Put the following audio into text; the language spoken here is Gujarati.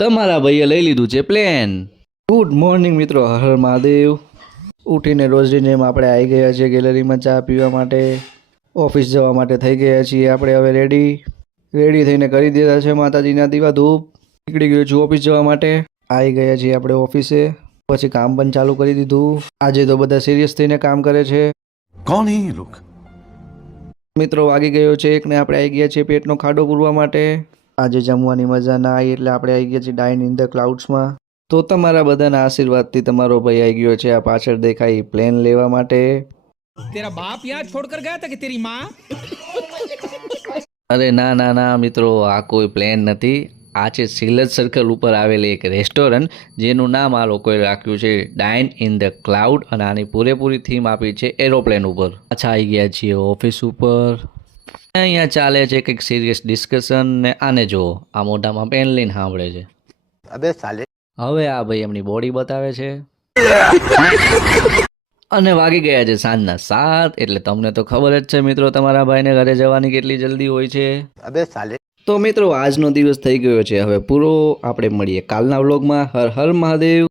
તમારા ભાઈએ લઈ લીધું છે પ્લેન। ગુડ મોર્નિંગ મિત્રો, હર હર મહાદેવ। ઉઠીને રોજની જેમ આપણે આવી ગયા છીએ ગેલેરીમાં ચા પીવા માટે। ઓફિસ જવા માટે થઈ ગયા છીએ આપણે હવે રેડી થઈને કરી દીધા છે માતાજીના દીવા ધૂપ। નીકળી ગયો છું ઓફિસ જવા માટે। આવી ગયા છીએ આપણે ઓફિસે, પછી કામ પણ ચાલુ કરી દીધું। આજે તો બધા સિરિયસ થઈને કામ કરે છે। कौन है ये लोग? મિત્રો વાગી ગયો છે એકને, આપણે આવી ગયા છીએ પેટનો ખાડો પૂરવા માટે। આજે જમવાની મજા ના આવી એટલે આપણે આવી ગયા છીએ ડાઇન ઇન ધ ક્લાઉડ્સમાં। તો તમારા બધાના આશીર્વાદથી તમારો ભાઈ આવી ગયો છે આ પાછળ દેખાય પ્લેન લેવા માટે। तेरा बाप यहाँ छोड़कर गया था कि तेरी माँ? અરે ના ના ના મિત્રો, આ કોઈ પ્લેન નથી। આ છે સિલજ સર્કલ ઉપર આવેલી એક રેસ્ટોરન્ટ, જેનું નામ આ લોકોએ રાખ્યું છે ડાઇન ઇન ધ ક્લાઉડ, અને આની પૂરેપૂરી થીમ આપી છે એરોપ્લેન ઉપર। પાછા આવી ગયા છીએ ઓફિસ ઉપર। અહીંયા ચાલે છે કંઈક સિરિયસ ડિસ્કશન, ને આને જો આ મોઢામાં પેન લઈને સાંભળે છે। अबे साले હવે આ ભાઈ એમની બોડી બતાવે છે। અને વાગી ગયા છે સાંજના 7, એટલે તમને તો ખબર જ છે મિત્રો તમારા ભાઈને ઘરે જવાની કેટલી જલ્દી હોય છે। अबे साले તો મિત્રો આજનો દિવસ થઈ ગયો છે હવે પૂરો। આપણે મળીએ કાલના વ્લોગમાં। હર હર મહાદેવ।